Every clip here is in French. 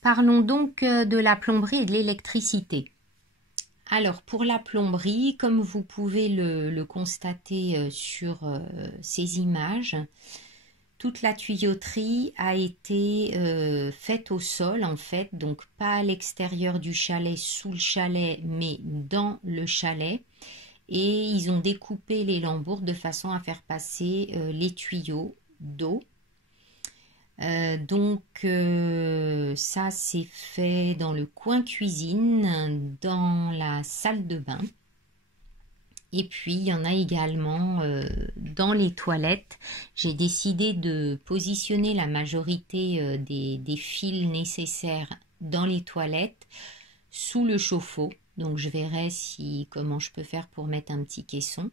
Parlons donc de la plomberie et de l'électricité. Alors pour la plomberie, comme vous pouvez le constater sur ces images, toute la tuyauterie a été faite au sol en fait, donc pas à l'extérieur du chalet, sous le chalet, mais dans le chalet. Et ils ont découpé les lambourdes de façon à faire passer les tuyaux d'eau. Ça c'est fait dans le coin cuisine, dans la salle de bain. Et puis il y en a également dans les toilettes. J'ai décidé de positionner la majorité des fils nécessaires dans les toilettes sous le chauffe-eau. Donc je verrai comment je peux faire pour mettre un petit caisson.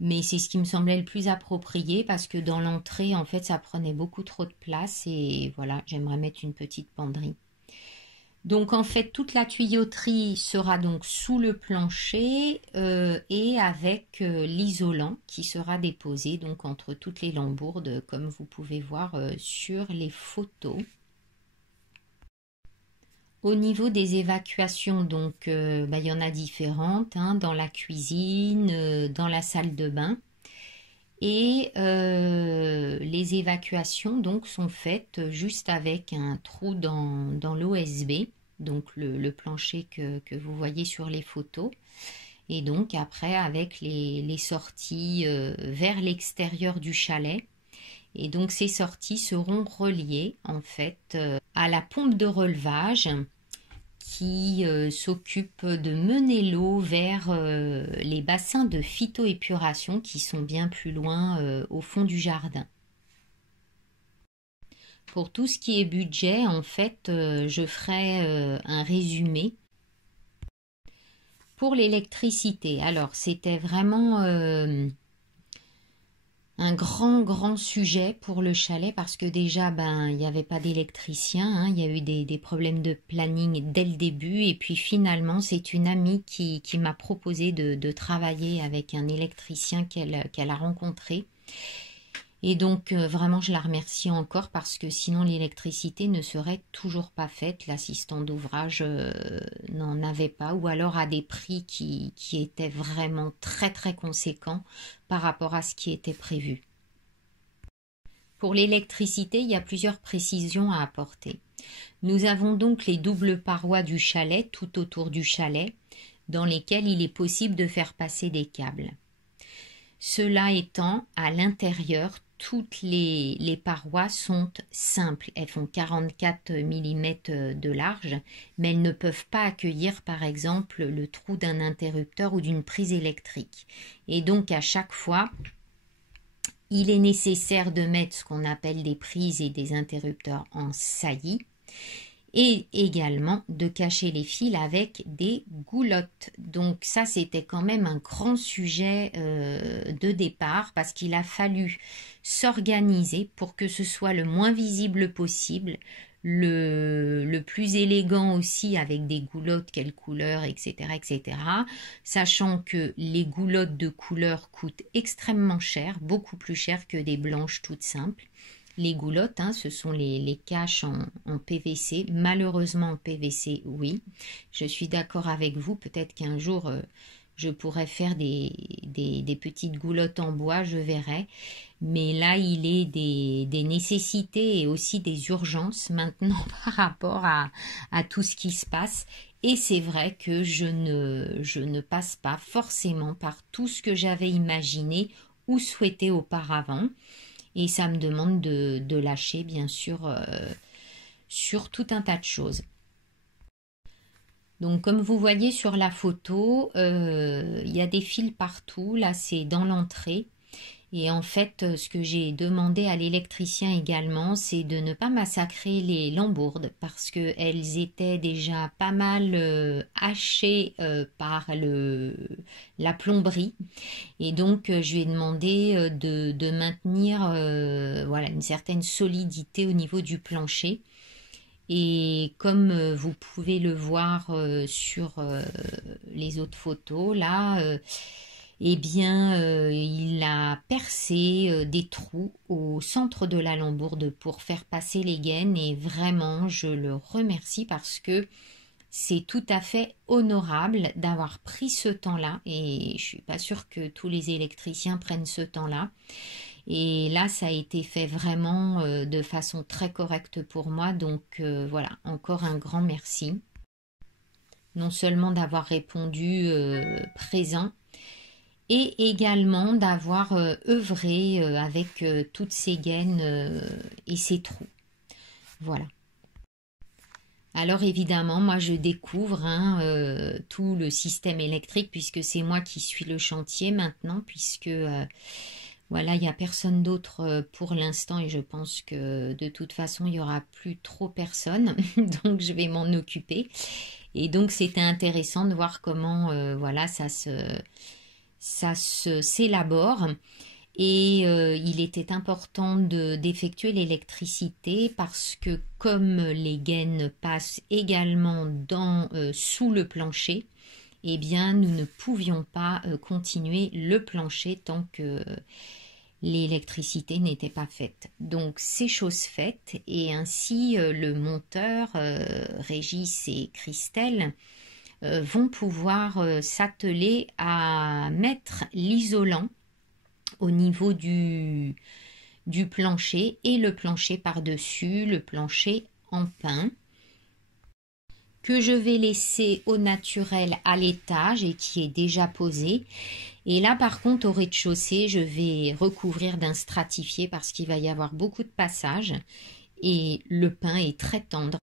Mais c'est ce qui me semblait le plus approprié parce que dans l'entrée, en fait, ça prenait beaucoup trop de place et voilà, j'aimerais mettre une petite penderie. Donc en fait, toute la tuyauterie sera donc sous le plancher et avec l'isolant qui sera déposé donc entre toutes les lambourdes, comme vous pouvez voir sur les photos. Au niveau des évacuations, donc, il y en a différentes, hein, dans la cuisine, dans la salle de bain. Et les évacuations donc, sont faites juste avec un trou dans l'OSB, donc le plancher que vous voyez sur les photos. Et donc après avec les sorties vers l'extérieur du chalet. Et donc ces sorties seront reliées en fait à la pompe de relevage qui s'occupe de mener l'eau vers les bassins de phytoépuration qui sont bien plus loin au fond du jardin. Pour tout ce qui est budget, en fait, je ferai un résumé. Pour l'électricité, alors c'était vraiment un grand sujet pour le chalet parce que déjà il n'y avait pas d'électricien, hein, il y a eu des problèmes de planning dès le début et puis finalement c'est une amie qui m'a proposé de travailler avec un électricien qu'elle a rencontré et donc vraiment je la remercie encore parce que sinon l'électricité ne serait toujours pas faite, l'assistant d'ouvrage n'en avait pas ou alors à des prix qui étaient vraiment très conséquents par rapport à ce qui était prévu. Pour l'électricité, il y a plusieurs précisions à apporter. Nous avons donc les doubles parois du chalet tout autour du chalet dans lesquelles il est possible de faire passer des câbles. Cela étant, à l'intérieur, toutes les parois sont simples. Elles font 44 mm de large, mais elles ne peuvent pas accueillir par exemple le trou d'un interrupteur ou d'une prise électrique. Et donc à chaque fois, il est nécessaire de mettre ce qu'on appelle des prises et des interrupteurs en saillie et également de cacher les fils avec des goulottes. Donc ça, c'était quand même un grand sujet de départ parce qu'il a fallu s'organiser pour que ce soit le moins visible possible, le plus élégant aussi avec des goulottes, quelle couleur, etc., etc. Sachant que les goulottes de couleur coûtent extrêmement cher, beaucoup plus cher que des blanches toutes simples. Les goulottes, hein, ce sont les caches en PVC. Malheureusement, en PVC, oui. Je suis d'accord avec vous. Peut-être qu'un jour, je pourrais faire des petites goulottes en bois, je verrai. Mais là, il est des nécessités et aussi des urgences maintenant par rapport à tout ce qui se passe. Et c'est vrai que je ne passe pas forcément par tout ce que j'avais imaginé ou souhaité auparavant. Et ça me demande de lâcher, bien sûr, sur tout un tas de choses. Donc, comme vous voyez sur la photo, il y a des fils partout. Là, c'est dans l'entrée. Et en fait, ce que j'ai demandé à l'électricien également, c'est de ne pas massacrer les lambourdes parce qu'elles étaient déjà pas mal hachées par la plomberie. Et donc, je lui ai demandé de maintenir voilà, une certaine solidité au niveau du plancher. Et comme vous pouvez le voir sur les autres photos, là, eh bien, il a percé des trous au centre de la lambourde pour faire passer les gaines et vraiment je le remercie parce que c'est tout à fait honorable d'avoir pris ce temps-là et je suis pas sûre que tous les électriciens prennent ce temps-là. Et là, ça a été fait vraiment de façon très correcte pour moi. Donc voilà, encore un grand merci. Non seulement d'avoir répondu présent, et également d'avoir œuvré avec toutes ces gaines et ces trous. Voilà. Alors évidemment, moi je découvre tout le système électrique puisque c'est moi qui suis le chantier maintenant, puisque voilà, il n'y a personne d'autre pour l'instant et je pense que de toute façon, il n'y aura plus trop personne, donc je vais m'en occuper. Et donc c'était intéressant de voir comment voilà, ça s'élabore. Et il était important d'effectuer l'électricité parce que comme les gaines passent également sous le plancher, eh bien nous ne pouvions pas continuer le plancher tant que l'électricité n'était pas faite. Donc c'est chose faite et ainsi le monteur, Régis et Christelle, vont pouvoir s'atteler à mettre l'isolant au niveau du plancher et le plancher par-dessus, le plancher en pin que je vais laisser au naturel à l'étage et qui est déjà posé. Et là par contre au rez-de-chaussée je vais recouvrir d'un stratifié parce qu'il va y avoir beaucoup de passages et le pin est très tendre.